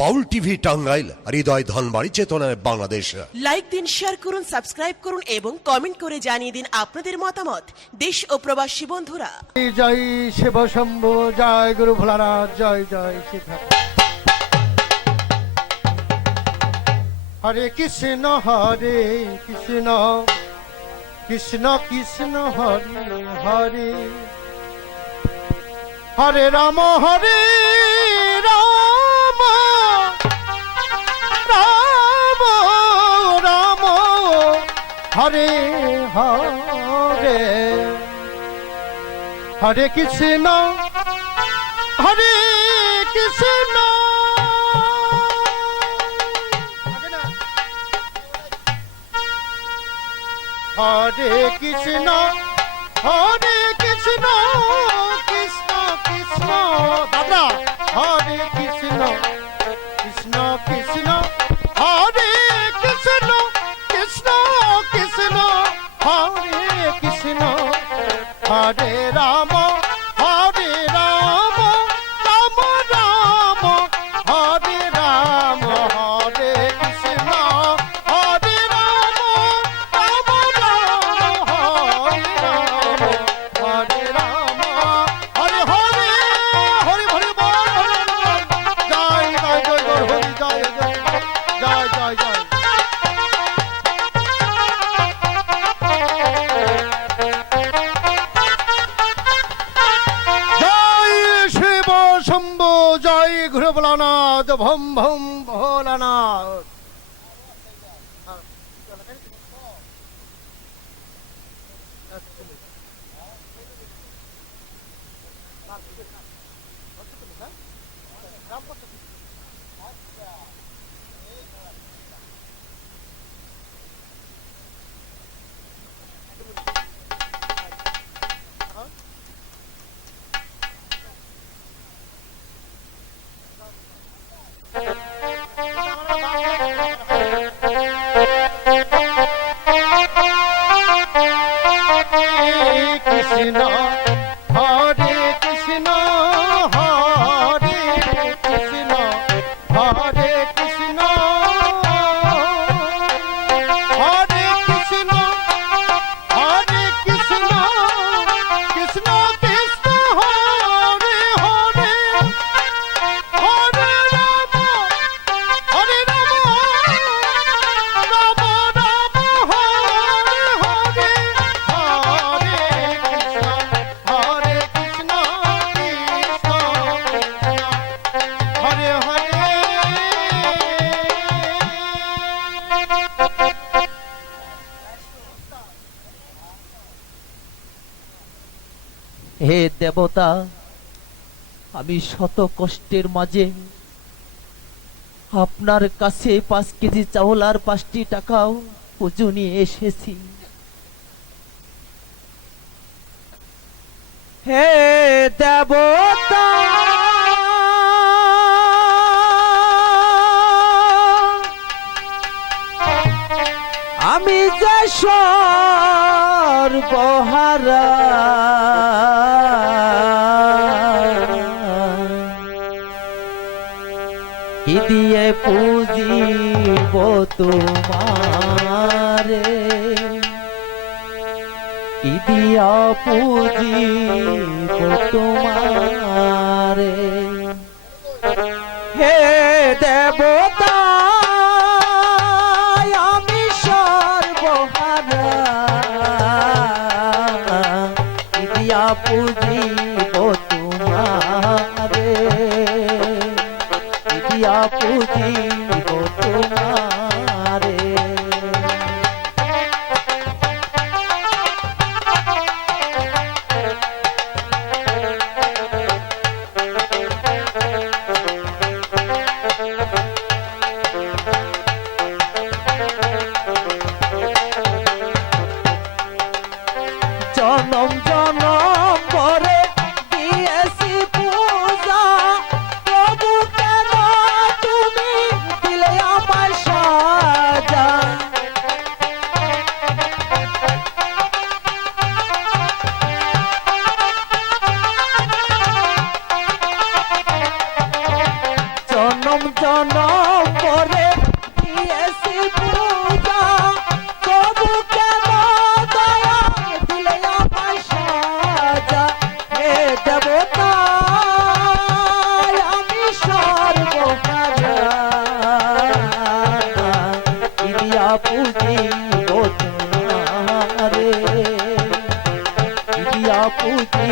বাউল TV Tangail হৃদয় ধনবাড়ি চেতনায় Bangladesh. Like দিন share করুন সাবস্ক্রাইব করুন এবং কমেন্ট করে জানিয়ে দিন আপনাদের মতামত। দেশ ও প্রবাসী বন্ধুরা। জয় শিব শম্ভু জয় গুরু ভোলানাথ জয় জয় শিব। হরে কৃষ্ণ হরে কৃষ্ণ কৃষ্ণ কৃষ্ণ হরে হরে। হরে রাম হরে হরে হরে হরে কৃষ্ণ হরে কৃষ্ণ। হরে কৃষ্ণ হরে কৃষ্ণ কৃষ্ণ কৃষ্ণ। দাদা, হরে কৃষ্ণ কৃষ্ণ কৃষ্ণ, হরে হরে কৃষ্ণ হরে রাম। জয় ঘুরে ভোলানাথ ভম ভম ভোলানাথ। হরে হে দেবতা, আমি শত কষ্টের মাঝে আপনার কাছে পাঁচ কেজি চাউল আর পাঁচটি টাকাও পুজো নিয়ে এসেছি। হে দেবতা, আমি যে সর্বহারা কি দিয়ে পুজিব তোমারে? কি দিয়া পুজিব তোমারে? হে দেবতা পুজিব তোমারে। দিয়া পুজিব তোমারে। করে দিয়েছি পূজা। তবু কেন দয়া দিলে আমায় সাজা? হে দেবতা, আমি সর্বহারা ইদিয়া পুজি তোমারে ইদিয়া পুজি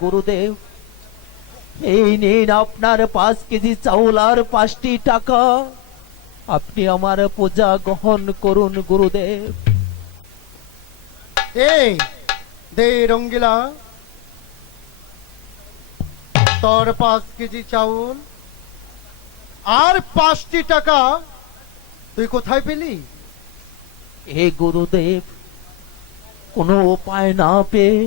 গুরুদেব এই নিন আপনার পাঁচ কেজি চাউল আর পাঁচটি টাকা আপনি আমার পূজা গ্রহণ করুন গুরুদেব এই দে রঙ্গিলা তোর পাঁচ কেজি চাউল আর পাঁচটি টাকা তুই কোথায় পেলি? হে গুরুদেব কোনো উপায় না পেয়ে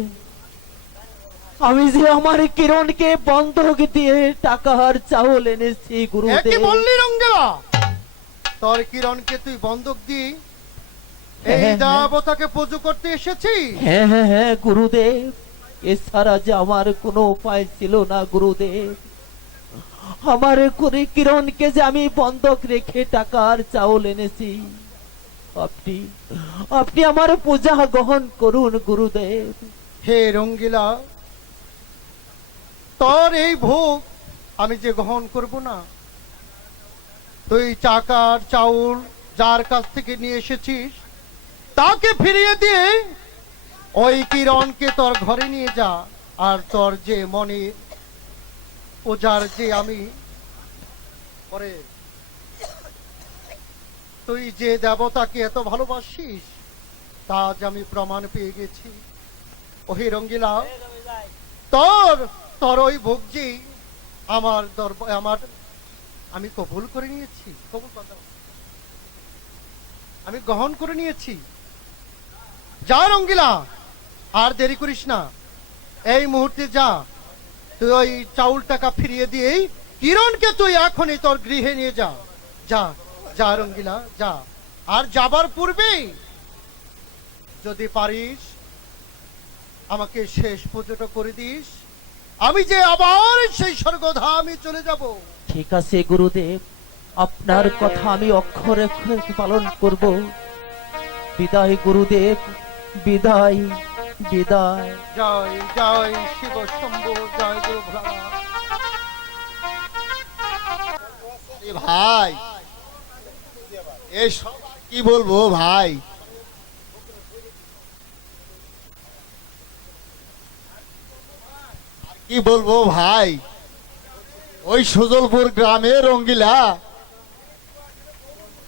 আমি যে আমার কিরণকে বন্ধক দিয়ে টাকার চাউল এনেছি গুরুদেব। বললি রঙ্গিলা? তোর কিরণকে তুই বন্ধক দি? এই হ্যাঁ, হ্যাঁ। দেবতাকে পুজো করতে এসেছি হ্যাঁ হ্যাঁ হ্যাঁ গুরুদেব। এছাড়া যে আমার কোনো উপায় ছিল না গুরুদেব। আমার করে কিরণকে যে আমি বন্ধক রেখে টাকার চাউল এনেছি। আপনি আপনি আমার পূজা গ্রহণ করুন, গুরুদেব। হে রঙ্গিলা, তোর এই ভোগ আমি যে গ্রহণ করব না, তুই চাকার চাউল যার কাছ থেকে নিয়ে এসেছিস, তাকে ফিরিয়ে দিয়ে ওই কিরণকে তোর ঘরে নিয়ে যা, আর তোর যে মনে ওজার যে আমি পরে। তুই যে দেবতাকে এত ভালোবাসিস, তা আজ আমি প্রমাণ পেয়ে গেছি। ওহে রঙ্গিলা, তোর তোর ওই ভোগজি আমার দরব- আমার, আমি কবুল করে নিয়েছি। কবুল আমি গ্রহণ করে নিয়েছি। যা রঙ্গিলা, আর দেরি করিস না। এই মুহূর্তে যা। ওই চাউল টাকা ফিরিয়ে দিয়ে কিরণকে তুই এখনই তোর গৃহে নিয়ে যা। যা যা রঙ্গিলা, যা। আর যাবার পূর্বেই যদি পারিস, আমাকে শেষ পুজোটা করে দিস। আমি যে আবার সেই স্বর্গধামে চলে যাব। ঠিক আছে, গুরুদেব। আপনার কথা আমি অক্ষরে পালন করব। বিদায়, গুরুদেব। বিদায়। বিদায়। জয় জয় শিব শম্ভু জয় গুরু ভাই কি বলব ভাই? কি বলব ভাই? ওই সুজলপুর গ্রামে রঙ্গিলা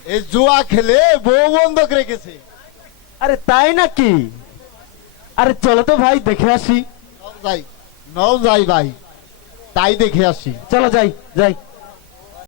এই জুয়া খেলে বউ বন্ধক রেখেছে। আরে তাই নাকি? আরে চলো তো ভাই দেখে আসি। নও যাই নও যাই ভাই তাই দেখে আসি। চলো যাই যাই।